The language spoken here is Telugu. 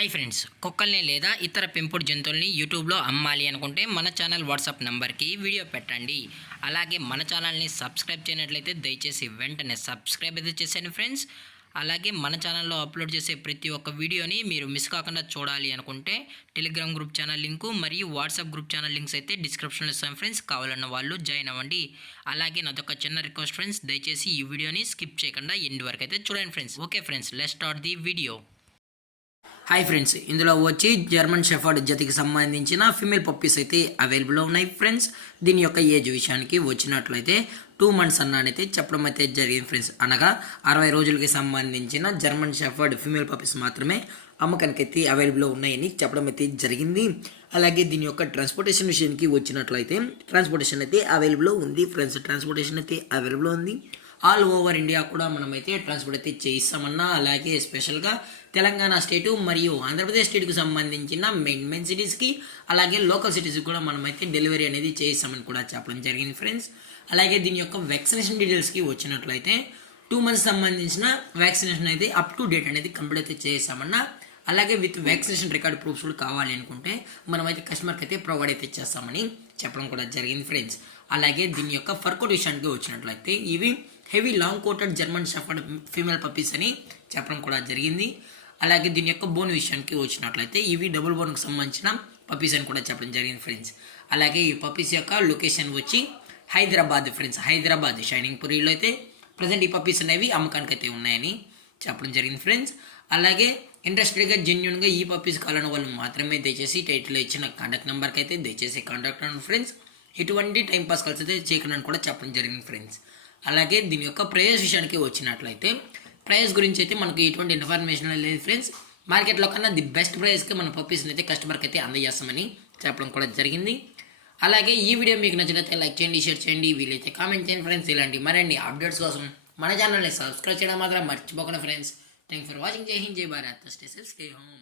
హాయ్ ఫ్రెండ్స్, కుక్కల్ని లేదా ఇతర పెంపుడు జంతువుల్ని యూట్యూబ్లో అమ్మాలి అనుకుంటే మన ఛానల్ వాట్సాప్ నెంబర్కి వీడియో పెట్టండి. అలాగే మన ఛానల్ని సబ్స్క్రైబ్ చేయనట్లయితే దయచేసి వెంటనే సబ్స్క్రైబ్ అయితే చేసేయండి ఫ్రెండ్స్. అలాగే మన ఛానల్లో అప్లోడ్ చేసే ప్రతి ఒక్క వీడియోని మీరు మిస్ కాకుండా చూడాలి అనుకుంటే టెలిగ్రామ్ గ్రూప్ ఛానల్ లింకు మరియు వాట్సాప్ గ్రూప్ ఛానల్ లింక్స్ అయితే డిస్క్రిప్షన్లో ఇస్తాం ఫ్రెండ్స్. కావాలన్న వాళ్ళు జాయిన్ అవ్వండి. అలాగే నాదొక చిన్న రిక్వెస్ట్ ఫ్రెండ్స్, దయచేసి ఈ వీడియోని స్కిప్ చేయకుండా ఎండ్ వరకు అయితే చూడండి friends. Okay friends, let's start the video. Hi friends, ఇందులో వచ్చి జర్మన్ షెఫర్డ్ జతికి సంబంధించిన ఫీమేల్ పప్పీస్ అయితే అవైలబుల్లో ఉన్నాయి ఫ్రెండ్స్. దీని యొక్క ఏజ్ విషయానికి వచ్చినట్లయితే 2 months అన్నైతే చెప్పడం అయితే జరిగింది ఫ్రెండ్స్. అనగా 60 రోజులకి సంబంధించిన జర్మన్ షెఫర్డ్ ఫీమేల్ పప్పీస్ మాత్రమే అమ్మకానికి అయితే అవైలబుల్లో ఉన్నాయని చెప్పడం అయితే జరిగింది. అలాగే దీని యొక్క ట్రాన్స్పోర్టేషన్ విషయానికి వచ్చినట్లయితే ట్రాన్స్పోర్టేషన్ అయితే అవైలబుల్లో ఉంది ఫ్రెండ్స్. ట్రాన్స్పోర్టేషన్ అయితే అవైలబుల్లో ఉంది. ఆల్ ఓవర్ ఇండియా కూడా మనమైతే ట్రాన్స్పోర్ట్ అయితే చేయిస్తామన్నా. అలాగే స్పెషల్గా తెలంగాణ స్టేటు మరియు ఆంధ్రప్రదేశ్ స్టేట్కి సంబంధించిన మెయిన్ సిటీస్కి అలాగే లోకల్ సిటీస్కి కూడా మనమైతే డెలివరీ అనేది చేయిస్తామని కూడా చెప్పడం జరిగింది ఫ్రెండ్స్. అలాగే దీని యొక్క వ్యాక్సినేషన్ డీటెయిల్స్కి వచ్చినట్లయితే 2 months సంబంధించిన వ్యాక్సినేషన్ అయితే అప్ టు డేట్ అనేది కంప్లీట్ అయితే చేస్తామన్నా. అలాగే విత్ వ్యాక్సినేషన్ రికార్డ్ ప్రూఫ్స్ కూడా కావాలి అనుకుంటే మనమైతే కస్టమర్కి అయితే ప్రొవైడ్ అయితే చేస్తామని చెప్పడం కూడా జరిగింది ఫ్రెండ్స్. అలాగే దీని యొక్క ఫర్కోట్ విషయానికి వచ్చినట్లయితే ఇవి heavy long coated German shepherd female puppies అని చెప్పడం కూడా జరిగింది. అలాగే దీని యొక్క బోన్ విషయానికి వచ్చినట్లయితే ఇవి డబుల్ బోన్కి సంబంధించిన పప్పీస్ అని కూడా చెప్పడం జరిగింది ఫ్రెండ్స్. అలాగే ఈ పప్పీస్ యొక్క లొకేషన్ వచ్చి హైదరాబాద్ ఫ్రెండ్స్. హైదరాబాద్ షైనింగ్ పురీలో అయితే ప్రజెంట్ ఈ పప్పీస్ అనేవి అమ్మకానికి అయితే ఉన్నాయని చెప్పడం జరిగింది ఫ్రెండ్స్. అలాగే ఇంట్రెస్టెడ్గా జెన్యున్గా ఈ పప్పీస్ కావాలన్న వాళ్ళు మాత్రమే దయచేసి టైటిల్లో ఇచ్చిన కాంటాక్ట్ నెంబర్కి అయితే దయచేసి కాంటాక్ట్ అవ్వండి ఫ్రెండ్స్. ఎటువంటి టైంపాస్ కాల్స్ అయితే చేయకుండా కూడా చెప్పడం జరిగింది ఫ్రెండ్స్. అలాగే దీని యొక్క ప్రైస్ విషయానికి వచ్చినట్లయితే ప్రైస్ గురించి అయితే మనకు ఎటువంటి ఇన్ఫర్మేషన్ లేదు ఫ్రెండ్స్. మార్కెట్లో కన్నా ది బెస్ట్ ప్రైస్కి మన పప్పీస్ని అయితే కస్టమర్కి అయితే అందజేస్తామని చెప్పడం కూడా జరిగింది. అలాగే ఈ వీడియో మీకు నచ్చినట్లయితే లైక్ చేయండి, షేర్ చేయండి, వీలైతే కామెంట్ చేయండి ఫ్రెండ్స్. ఇలాంటి మరిన్ని అప్డేట్స్ కోసం మన ఛానల్ని సబ్స్క్రైబ్ చేయడం మాత్రం మర్చిపోకండి ఫ్రెండ్స్. Thanks for watching. జై హింద్, జై Bharat, stay safe, stay home.